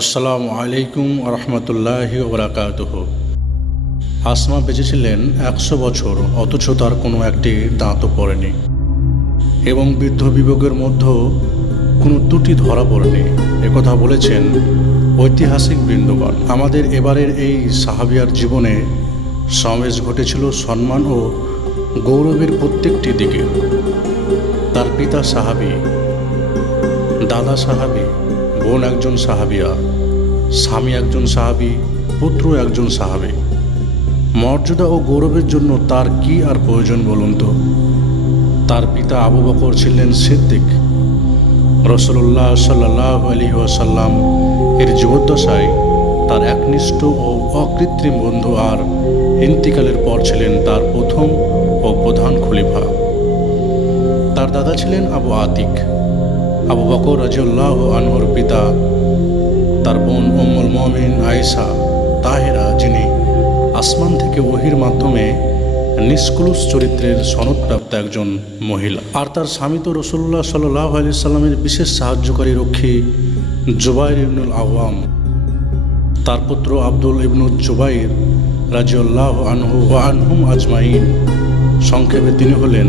আসসালামু আলাইকুম রহমতুল্লাহি ওবরাকাতুহু। আসমা বেঁচেছিলেন 100 বছর, অথচ তার কোনো একটি দাঁতও পড়েনি এবং বৃদ্ধ বিবেকের মধ্যেও কোনো ত্রুটি ধরা পড়েনি। একথা বলেছেন ঐতিহাসিক বৃন্দগণ। আমাদের এবারের এই সাহাবিয়ার জীবনে সমাবেশ ঘটেছিল সম্মান ও গৌরবের প্রত্যেকটি দিকে। তার পিতা সাহাবী, দাদা সাহাবী, বোন একজন সাহাবিয়া, স্বামী একজন সাহাবী, পুত্র একজন সাহাবী। মর্যাদা ও গৌরবের জন্য তার কি আর প্রয়োজন বলুন তো? তার পিতা আবু বকর ছিলেন সিদ্দিক। রাসূলুল্লাহ সাল্লাল্লাহু আলাইহি ওয়াসাল্লাম এর জীবদ্দশায় তার একনিষ্ঠ ও অকৃত্রিম বন্ধু, আর ইন্তিকালের পর ছিলেন তার প্রথম ও প্রধান খলিফা। তার দাদা ছিলেন আবু আতিক। আবু বকর রাদিয়াল্লাহু আনহুর পিতা তার বোন উম্মুল মুমিনিন আয়েশা তাহেরা, যিনি আসমান থেকে ওহীর মাধ্যমে নিষ্কলুষ চরিত্রের সনদপ্রাপ্ত একজন মহিলা। আর তার স্বামী তো রাসূলুল্লাহ সাল্লাল্লাহু আলাইহি সাল্লামের বিশেষ সাহায্যকারী রক্ষী জুবাইর ইবনুল আওয়াম। তার পুত্র আব্দুল ইবনু জুবাইর রাদিয়াল্লাহু আনহু ওয়া আনহুম আজমাইন। সংক্ষেপে তিনি হলেন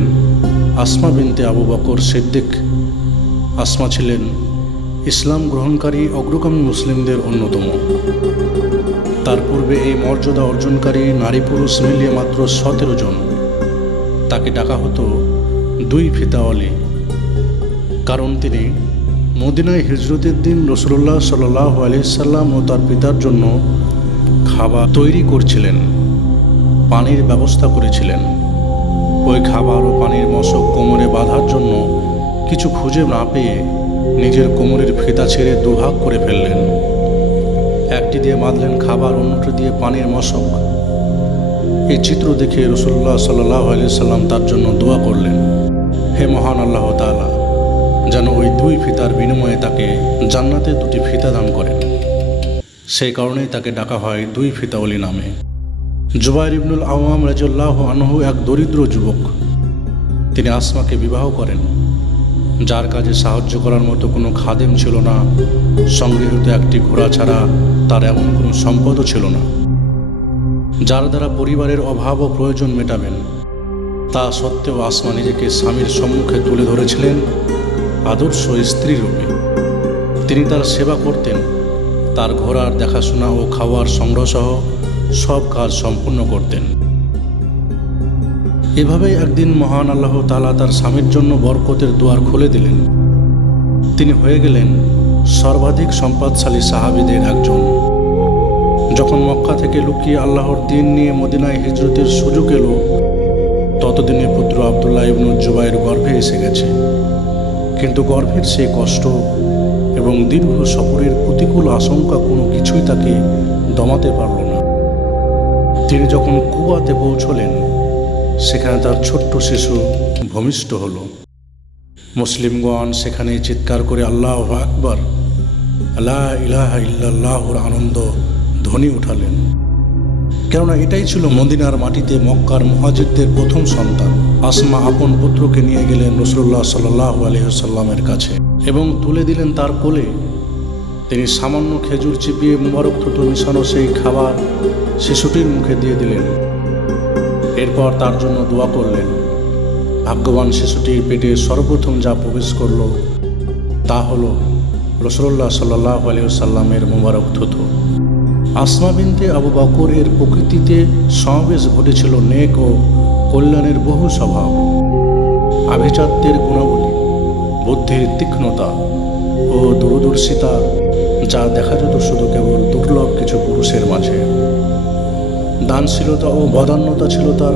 আসমা বিনতে আবু বকর সিদ্দিক। আসমা ছিলেন ইসলাম গ্রহণকারী অগ্রগামী মুসলিমদের অন্যতম। তার পূর্বে এই মর্যাদা অর্জনকারী নারী পুরুষ মিলিয়ে মাত্র 17 জন। তাকে ডাকা হতো দুই ফিতাওয়ালি, কারণ তিনি মদিনায় হিজরতের দিন রাসূলুল্লাহ সাল্লাল্লাহু আলাইহি সাল্লাম ও তার পিতার জন্য খাবার তৈরি করছিলেন, পানির ব্যবস্থা করেছিলেন। ওই খাবার ও পানির মশক কোমরে বাঁধার জন্য কিছু খুঁজে না পেয়ে নিজের কোমরের ফিতা ছেড়ে দুভাগ করে ফেললেন। একটি দিয়ে বাঁধলেন খাবার, অন্যটি দিয়ে পানির মশক। এই চিত্র দেখে রাসূলুল্লাহ সাল্লাল্লাহু আলাইহি সাল্লাম তার জন্য দোয়া করলেন, হে মহান আল্লাহ তাআলা যেন ওই দুই ফিতার বিনিময়ে তাকে জান্নাতে 2টি ফিতা দান করেন। সেই কারণেই তাকে ডাকা হয় দুই ফিতাওয়ালি নামে। জুবাইর ইবনুল আওয়াম রাদিয়াল্লাহু আনহু এক দরিদ্র যুবক। তিনি আসমাকে বিবাহ করেন, যার কাজে সাহায্য করার মতো কোনো খাদেম ছিল না। সংগৃহীত একটি ঘোড়া ছাড়া তার এমন কোনো সম্পদও ছিল না যার দ্বারা পরিবারের অভাব ও প্রয়োজন মেটাবেন। তা সত্ত্বেও আসমা নিজেকে স্বামীর সম্মুখে তুলে ধরেছিলেন আদর্শ স্ত্রী রূপে। তিনি তার সেবা করতেন, তার ঘোড়ার দেখাশোনা ও খাওয়ার সংগ্রহসহ সব কাজ সম্পূর্ণ করতেন। এভাবেই একদিন মহান আল্লাহ তাআলা তার স্বামীর জন্য বরকতের দুয়ার খুলে দিলেন। তিনি হয়ে গেলেন সর্বাধিক সম্পদশালী সাহাবীদের একজন। যখন মক্কা থেকে লুকিয়ে আল্লাহর দ্বীন নিয়ে মদিনায় হিজরতের সুযোগ এলো, ততদিনে পুত্র আব্দুল্লাহ ইবনু জুবাইর গর্ভে এসে গেছে। কিন্তু গর্ভের সেই কষ্ট এবং দীর্ঘ সফরের প্রতিকূল আশঙ্কা কোনো কিছুই তাকে দমাতে পারল না। তিনি যখন কুবাতে পৌঁছলেন, সেখানে তার ছোট্ট শিশু ভূমিষ্ঠ হল। মুসলিমগণ সেখানে চিৎকার করে আল্লাহু আকবার, লা ইলাহা ইল্লাল্লাহর আনন্দ ধ্বনি উঠালেন। কেননা এটাই ছিল মদিনার মাটিতে মক্কার মুহাজিরদের প্রথম সন্তান। আসমা আপন পুত্রকে নিয়ে গেলেন রাসূলুল্লাহ সাল্লাল্লাহু আলাইহি ওয়াসাল্লামের কাছে এবং তুলে দিলেন তার কোলে। তিনি সামান্য খেজুর চিবিয়ে মুবারক থুতু মিশানো সেই খাবার শিশুটির মুখে দিয়ে দিলেন। এরপর তার জন্য দোয়া করলেন। ভাগ্যবান শিশুটির পেটে সর্বপ্রথম যা প্রবেশ করল তা হল রাসূলুল্লাহ সাল্লাল্লাহু আলাইহি ওয়াসাল্লামের মুবারক থুতু। আসমা বিনতে আবু বকর এর প্রকৃতিতে সমাবেশ ঘটেছিল নেক ও কল্যাণের বহু স্বভাব, আভিজাত্যের গুণাবলী, বুদ্ধির তীক্ষ্ণতা ও দূরদর্শিতা, যা দেখা যেত শুধু কেবল দুর্লভ কিছু পুরুষের মাঝে। দানশীলতা ও বদান্যতা ছিল তার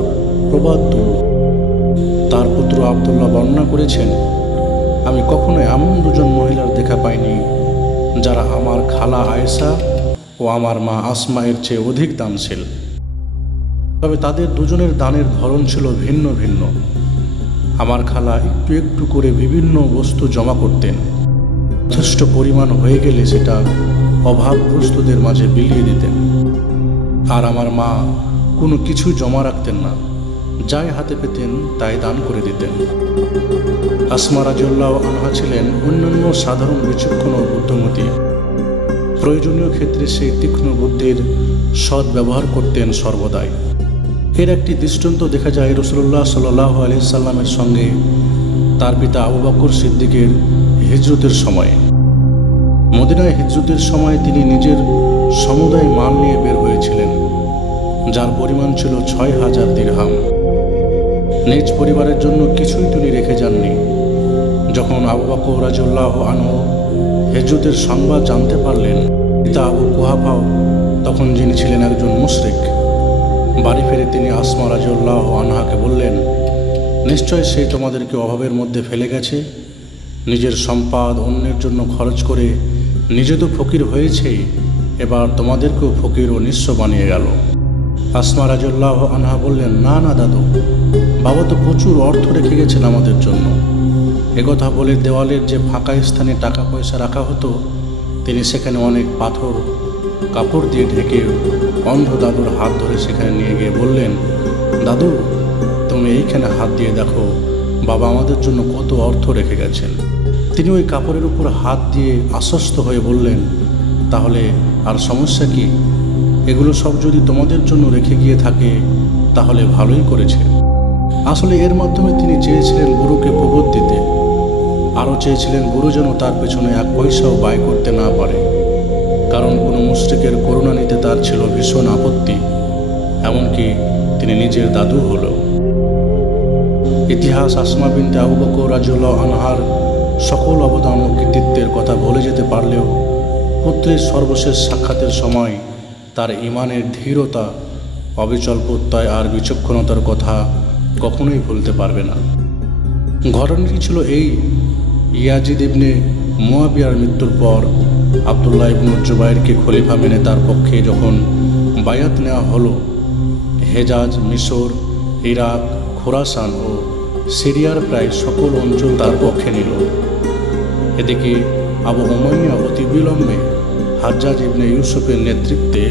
প্রবাদ দুর্গ। তার পুত্র আব্দুল্লাহ বর্ণনা করেছেন, আমি কখনো এমন দুজন মহিলার দেখা পাইনি যারা আমার খালা আয়েশা ও আমার মা আসমা এর চেয়ে অধিক দানশীল। তবে তাদের দুজনের দানের ধরন ছিল ভিন্ন ভিন্ন। আমার খালা একটু একটু করে বিভিন্ন বস্তু জমা করতেন। যথেষ্ট পরিমাণ হয়ে গেলে সেটা অভাবগ্রস্তদের মাঝে বিলিয়ে দিতেন। আর আমার মা কোনো কিছু জমা রাখতেন না, যাই হাতে পেতেন তাই দান করে দিতেন। আসমা রাদিয়াল্লাহু আনহা ছিলেন অন্যান্য সাধারণ বিচক্ষণ ও বুদ্ধিমতী। প্রয়োজনীয় ক্ষেত্রে সেই তীক্ষ্ণ বুদ্ধির সৎ ব্যবহার করতেন সর্বদাই। এর একটি দৃষ্টান্ত দেখা যায় রাসূলুল্লাহ সাল্লাল্লাহু আলাইহি সাল্লামের সঙ্গে তার পিতা আবু বকর সিদ্দিকের হিজরতের সময়ে। মদিনায় হিজরতের সময় তিনি নিজের সমুদায় মাল নিয়ে বের হয়েছিলেন, যার পরিমাণ ছিল ৬,০০০ দিরহাম। নিজ পরিবারের জন্য কিছুই তিনি রেখে যাননি। যখন আবু বকর রাদিয়াল্লাহু আনহু হিজরতের সংবাদ জানতে পারলেন, পিতা আবু কুহাফাও তখন যিনি ছিলেন একজন মুশরিক, বাড়ি ফিরে তিনি আসমা রাদিয়াল্লাহু আনহাকে বললেন, নিশ্চয় সে তোমাদেরকে অভাবের মধ্যে ফেলে গেছে। নিজের সম্পদ অন্যের জন্য খরচ করে নিজে তো ফকির হয়েছেই, এবার তোমাদেরকেও ফকির ও নিঃস্ব বানিয়ে গেল। আসমা রাদিয়াল্লাহু আনহা বললেন, না না দাদু, বাবা তো প্রচুর অর্থ রেখে গেছেন আমাদের জন্য। একথা বলে দেওয়ালের যে ফাঁকা স্থানে টাকা পয়সা রাখা হতো, তিনি সেখানে অনেক পাথর কাপড় দিয়ে ঢেকে অন্ধ দাদুর হাত ধরে সেখানে নিয়ে গিয়ে বললেন, দাদু তুমি এইখানে হাত দিয়ে দেখো, বাবা আমাদের জন্য কত অর্থ রেখে গেছেন। তিনি ওই কাপড়ের উপর হাত দিয়ে আশ্বস্ত হয়ে বললেন, তাহলে আর সমস্যা কি? এগুলো সব যদি তোমাদের জন্য রেখে গিয়ে থাকে তাহলে ভালোই করেছে। আসলে এর মাধ্যমে তিনি চেয়েছিলেন বুড়োকে প্রবোধ দিতে, আরও চেয়েছিলেন বুড়ো যেন তার পেছনে এক পয়সাও ব্যয় করতে না পারে, কারণ কোনো মুশরিকের করুণা নিতে তার ছিল ভীষণ আপত্তি, এমনকি তিনি নিজের দাদু হলো। ইতিহাস আসমা বিনতে আবু বকর রাদিয়াল্লাহু আনহার সকল অবদান ও কৃতিত্বের কথা বলে যেতে পারলেও পুত্রের সর্বশেষ সাক্ষাতের সময় তার ঈমানের ধীরতা, অবিচল প্রত্যয় আর বিচক্ষণতার কথা কখনোই ভুলতে পারবে না। ঘটনাটি ছিল এই, ইয়াজিদ ইবনে মুয়াবিয়ার মৃত্যুর পর আবদুল্লাহ ইবনে জুবাইরকে খলিফা মেনে তার পক্ষে যখন বায়াত নেওয়া হলো, হেজাজ, মিশর, ইরাক, খোরাসান ও সিরিয়ার প্রায় সকল অঞ্চল তার পক্ষে নিল। এদিকে আবু উমাইয়া অতি বিলম্বে হাজ্জাজ ইবনে ইউসুফের নেতৃত্বে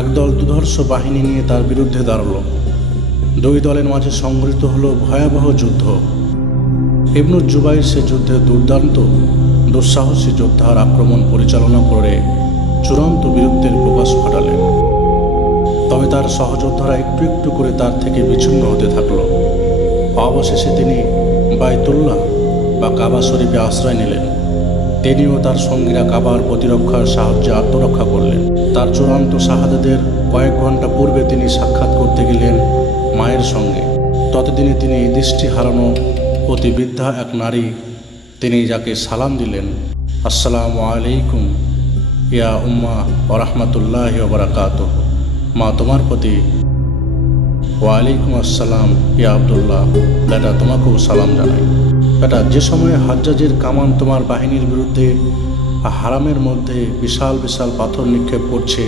একদল দুধর্ষ বাহিনী নিয়ে তার বিরুদ্ধে দাঁড়ালো। দুই দলের মাঝে সংঘটিত হলো ভয়াবহ যুদ্ধ। ইবনে জুবাইর সে যুদ্ধে দুর্দান্ত দুঃসাহসী যোদ্ধার আক্রমণ পরিচালনা করে চূড়ান্ত বীরত্বের প্রকাশ ঘটালেন। তবে তার সহযোদ্ধারা একটু একটু করে তার থেকে বিচ্ছিন্ন হতে থাকল। অবশেষে তিনি বাইতুল্লাহ বা কাবা শরীফে আশ্রয় নিলেন। তিনিও তার সঙ্গীরা কাবার প্রতিরক্ষার সাহায্যে আত্মরক্ষা করলেন। তার চূড়ান্ত শাহাদাতের কয়েক ঘন্টা পূর্বে তিনি সাক্ষাৎ করতে গেলেন মায়ের সঙ্গে। ততদিনে তিনি দৃষ্টি হারানো অতি বৃদ্ধা এক নারী, তিনি যাকে সালাম দিলেন, আসসালামু আলাইকুম ইয়া উম্মা ওয়া রাহমাতুল্লাহি ওয়া বারাকাতুহু, মা তোমার প্রতি। ওয়ালাইকুম আসসালাম ইয়া আব্দুল্লাহ, বেটা তোমাকেও সালাম জানাই। বেটা, যে সময়ে হাজ্জাজের কামান তোমার বাহিনীর বিরুদ্ধে হারামের মধ্যে বিশাল বিশাল পাথর নিক্ষেপ করছে,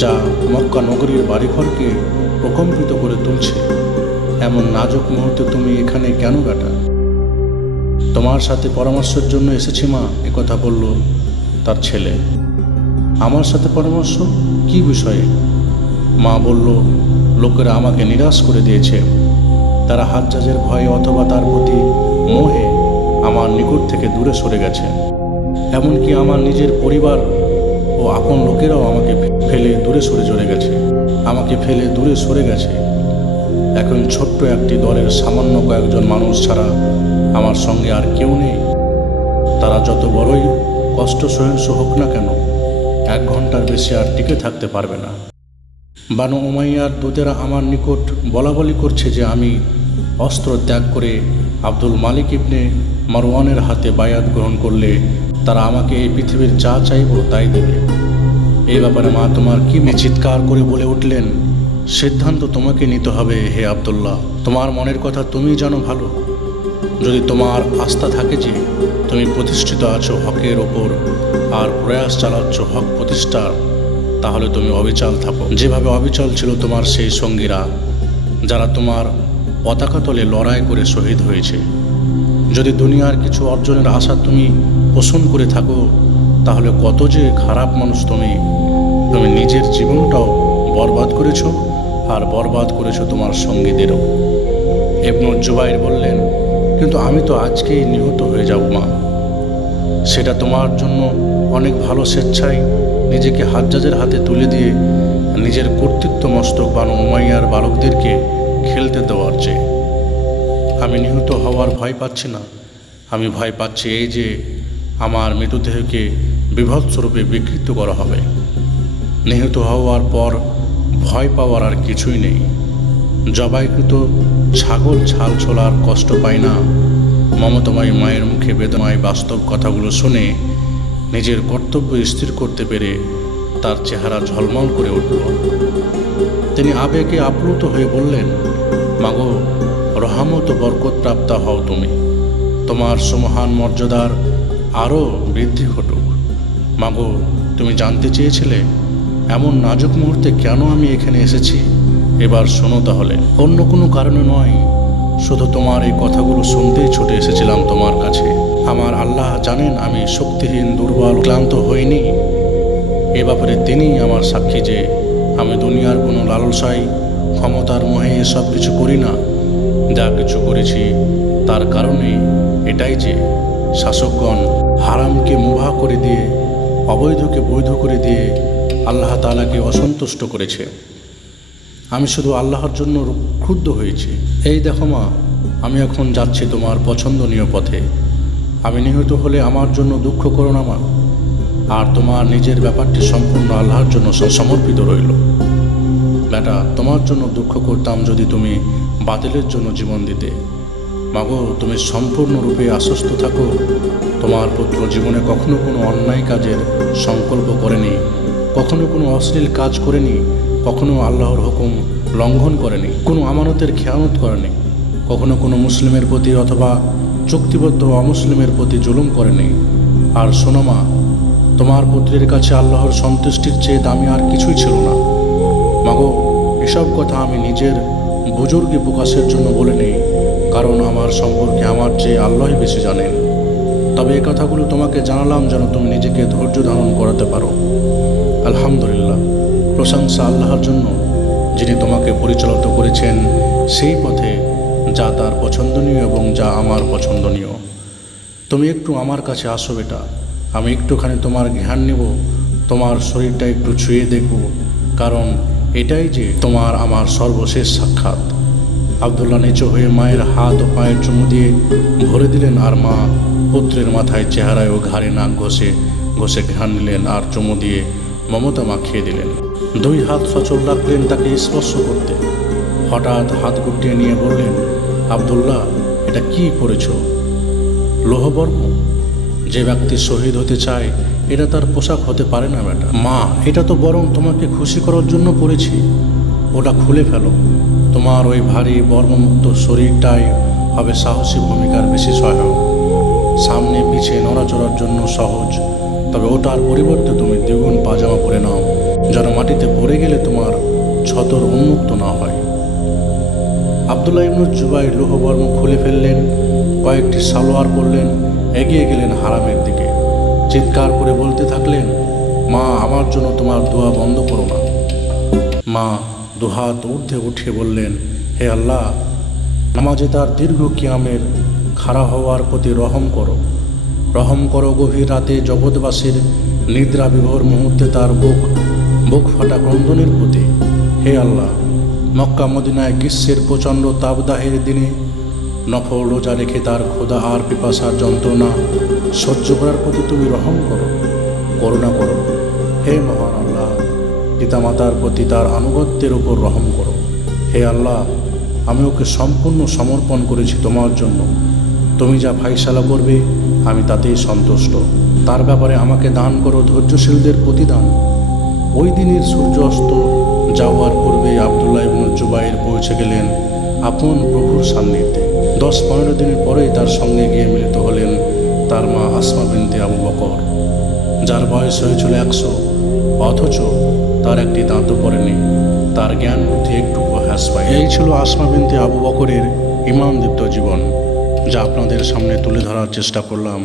যা মক্কা নগরীর বাড়িঘরকে প্রকম্পিত করে তুলছে, এমন নাজুক মুহূর্তে তুমি এখানে কেন বেটা? তোমার সাথে পরামর্শের জন্য এসেছি মা, একথা বলল তার ছেলে। আমার সাথে পরামর্শ? কি বিষয়ে? মা বলল, লোকেরা আমাকে নিরাশ করে দিয়েছে। তারা হাজ্জাজের ভয়ে অথবা তার প্রতি মোহে আমার নিকট থেকে দূরে সরে গেছে। এমনকি আমার নিজের পরিবার ও আপন লোকেরাও আমাকে ফেলে দূরে সরে গেছে। এখন ছোট্ট একটি দলের সামান্য কয়েকজন মানুষ ছাড়া আমার সঙ্গে আর কেউ নেই। তারা যত বড়ই কষ্ট সহিষ্ণু হোক না কেন, 1 ঘন্টার বেশি আর টিকে থাকতে পারবে না। বানু উমাইয়ার দূতেরা আমার নিকট বলাবলি করছে যে আমি অস্ত্র ত্যাগ করে আব্দুল মালিক ইবনে মারওয়ানের হাতে বায়াত গ্রহণ করলে তারা আমাকে এই পৃথিবীর যা চাইব তাই দেবে। এই ব্যাপারে মা তোমার কি? চিৎকার করে বলে উঠলেন, সিদ্ধান্ত তোমাকে নিতে হবে হে আব্দুল্লাহ। তোমার মনের কথা তুমি জানো ভালো। যদি তোমার আস্থা থাকে যে তুমি প্রতিষ্ঠিত আছো হকের ওপর আর প্রয়াস চালাচ্ছ হক প্রতিষ্ঠা, তাহলে তুমি অবিচল থাকো, যেভাবে অবিচল ছিল তোমার সেই সঙ্গীরা যারা তোমার পতাকা তলে লড়াই করে শহীদ হয়েছে। যদি দুনিয়ার কিছু অর্জনের আশা তুমি পোষণ করে থাকো, তাহলে কত যে খারাপ মানুষ তুমি নিজের জীবনটাও বরবাদ করেছো আর বরবাদ করেছো তোমার সঙ্গীদেরও। ইবনে জুবাইর বললেন, কিন্তু আমি তো আজকেই নিহত হয়ে যাব মা। সেটা তোমার জন্য অনেক ভালো স্বেচ্ছায় নিজেকে হাজ্জাজের হাতে তুলে দিয়ে নিজের কর্তৃত্ব মস্তক বানু উমাইয়ার বালকদেরকে খেলতে দেওয়ার চেয়ে। আমি নিহত হওয়ার ভয় পাচ্ছি না, আমি ভয় পাচ্ছি এই যে আমার মৃতদেহকে বিভৎসরূপে বিকৃত করা হবে। নিহত হওয়ার পর ভয় পাওয়ার আর কিছুই নেই। জবাইকৃত ছাগল ছাল ছোলার কষ্ট পায় না। মমতাময়ী মায়ের মুখে বেদনায় বাস্তব কথাগুলো শুনে নিজের কর্তব্য স্থির করতে পেরে তার চেহারা ঝলমল করে উঠল। তিনি আবেগে আপ্লুত হয়ে বললেন, মাগো, রহমত ও বরকত প্রাপ্তা হও তুমি, তোমার সুমহান মর্যাদার আরও বৃদ্ধি ঘটুক। মাগো, তুমি জানতে চেয়েছিলে এমন নাজুক মুহূর্তে কেন আমি এখানে এসেছি? এবার শোনো তাহলে। অন্য কোনো কারণে নয়, শুধু তোমার এই কথাগুলো শুনতেই ছুটে এসেছিলাম তোমার কাছে। আমার আল্লাহ জানেন আমি শক্তিহীন, দুর্বল, ক্লান্ত হইনি। এ ব্যাপারে তিনিই আমার সাক্ষী যে আমি দুনিয়ার কোনো লালসায়, ক্ষমতার মোহে এসব কিছু করি না। যা কিছু করেছি তার কারণে এটাই যে শাসকগণ হারামকে মুবাহ করে দিয়ে, অবৈধকে বৈধ করে দিয়ে আল্লাহ তাআলাকে অসন্তুষ্ট করেছে। আমি শুধু আল্লাহর জন্য ক্ষুব্ধ হয়েছি। এই দেখো মা, আমি এখন যাচ্ছি তোমার পছন্দনীয় পথে। আমি নিহত হলে আমার জন্য দুঃখ করো না মা, আর তোমার নিজের ব্যাপারটি সম্পূর্ণ আল্লাহর জন্য সমর্পিত রইল। বেটা, তোমার জন্য দুঃখ করতাম যদি তুমি বাতিলের জন্য জীবন দিতে। মাগো, তুমি সম্পূর্ণরূপে আশ্বস্ত থাকো, তোমার পুত্র জীবনে কখনো কোনো অন্যায় কাজের সংকল্প করেনি, কখনো কোনো অশ্লীল কাজ করেনি, কখনো আল্লাহর হুকুম লঙ্ঘন করেনি, কোনো আমানতের খেয়ানত করেনি, কখনো কোনো মুসলিমের প্রতি অথবা চুক্তিবদ্ধ অমুসলিমের প্রতি জুলুম করেনি। আর শোনো মা, তোমার পুত্রের কাছে আল্লাহর সন্তুষ্টির চেয়ে দামি আর কিছুই ছিল না। মাগো, এসব কথা আমি নিজের বুজুর্গি প্রকাশের জন্য বলে নেই, কারণ আমার সম্পর্কে আমার চেয়ে আল্লাহই বেশি জানেন। তবে এই কথাগুলো তোমাকে জানালাম যেন তুমি নিজেকে ধৈর্য ধারণ করাতে পারো। আলহামদুলিল্লাহ, প্রশংসা আল্লাহর জন্য, যিনি তোমাকে পরিচালিত করেছেন সেই পথে যা তার পছন্দনীয় এবং যা আমার পছন্দনীয়। তুমি একটু আমার কাছে আসো বেটা, আমি একটুখানি তোমার জ্ঞান নেব, তোমার শরীরটা একটু ছুঁয়ে দেখব, কারণ এটাই যে তোমার আমার সর্বশেষ সাক্ষাৎ। আব্দুল্লাহ নিচু হয়ে মায়ের হাত ও পায়ের চুমু দিয়ে ভরে দিলেন, আর মা পুত্রের মাথায়, চেহারায় ও ঘাড়ে নাক ঘষে ঘষে ঘ্রাণ নিলেন আর চুমু দিয়ে মমতা মাখিয়ে দিলেন। দুই হাত সচল রাখলেন তাকে স্পর্শ করতে। হঠাৎ হাত গুটিয়ে নিয়ে বললেন, আব্দুল্লাহ, এটা কি করেছ? লোহবর্ম? যে ব্যক্তি শহীদ হতে চায় এটা তার পোশাক হতে পারে না বেটা। মা, এটা তো বরং তোমাকে খুশি করার জন্য পড়েছি, ওটা খুলে ফেলো। তোমার ওই ভারী বর্মমুক্ত শরীরটাই হবে সাহসী ভূমিকার বেশি সহায়ক, সামনে পিছিয়ে নড়াচড়ার জন্য সহজ। তবে ওটার পরিবর্তে তুমি দ্বিগুণ পাজামা পরে নাও, যেন মাটিতে পড়ে গেলে তোমার ছতর উন্মুক্ত না হয়। আব্দুল্লাহ ইবনে জুবাইর লোহবর্ম খুলে ফেললেন, কয়েকটি সালোয়ার পরলেন, এগিয়ে গেলেন হারামের দিকে। চিৎকার করে বলতে থাকলেন, মা, আমার জন্য তোমার দোয়া বন্ধ করো না। মা দুহাত ঊর্ধ্বে উঠিয়ে বললেন, হে আল্লাহ, নামাজে তার দীর্ঘ কিয়ামের খাড়া হওয়ার প্রতি রহম করো। রহম করো গভীর রাতে জগৎবাসীর নিদ্রা বিভোর মুহূর্তে তার বুক ফাটা ক্রন্দনের প্রতি। হে আল্লাহ, মক্কা মদিনায় গ্রীষ্মের প্রচণ্ড তাপদাহের দিনে নফল রোজা রেখে তার ক্ষুধা আর পিপাসার যন্ত্রণা সহ্য করার প্রতি তুমি রহম করো, করুণা করো। হে মহান আল্লাহ, পিতামাতার প্রতি তার আনুগত্যের উপর রহম করো। হে আল্লাহ, আমি ওকে সম্পূর্ণ সমর্পণ করেছি তোমার জন্য। তুমি যা ফাইসালা করবে আমি তাতেই সন্তুষ্ট। তার ব্যাপারে আমাকে দান করো ধৈর্যশীলদের প্রতিদান। ওই দিনের সূর্য অস্ত যাওয়ার পূর্বে আব্দুল্লাহ ইবনে জুবাইর পৌঁছে গেলেন আপন প্রভুর সান্নিধ্যে। 10-15 দিনের পরেই তার সঙ্গে গিয়ে মিলিত হলেন তার মা আসমা বিনতে আবু বকর, যার বয়স হয়েছিল 100, অথচ তার একটি দাঁতও পড়েনি। তার জ্ঞান বুদ্ধি একটু হ্রাস পায়। এই ছিল আসমা বিনতে আবু বকরের ঈমানদীপ্ত জীবন, যা আপনাদের সামনে তুলে ধরার চেষ্টা করলাম।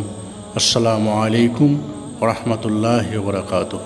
আসসালামু আলাইকুম ওয়া রাহমাতুল্লাহি ওয়া বারাকাতুহু।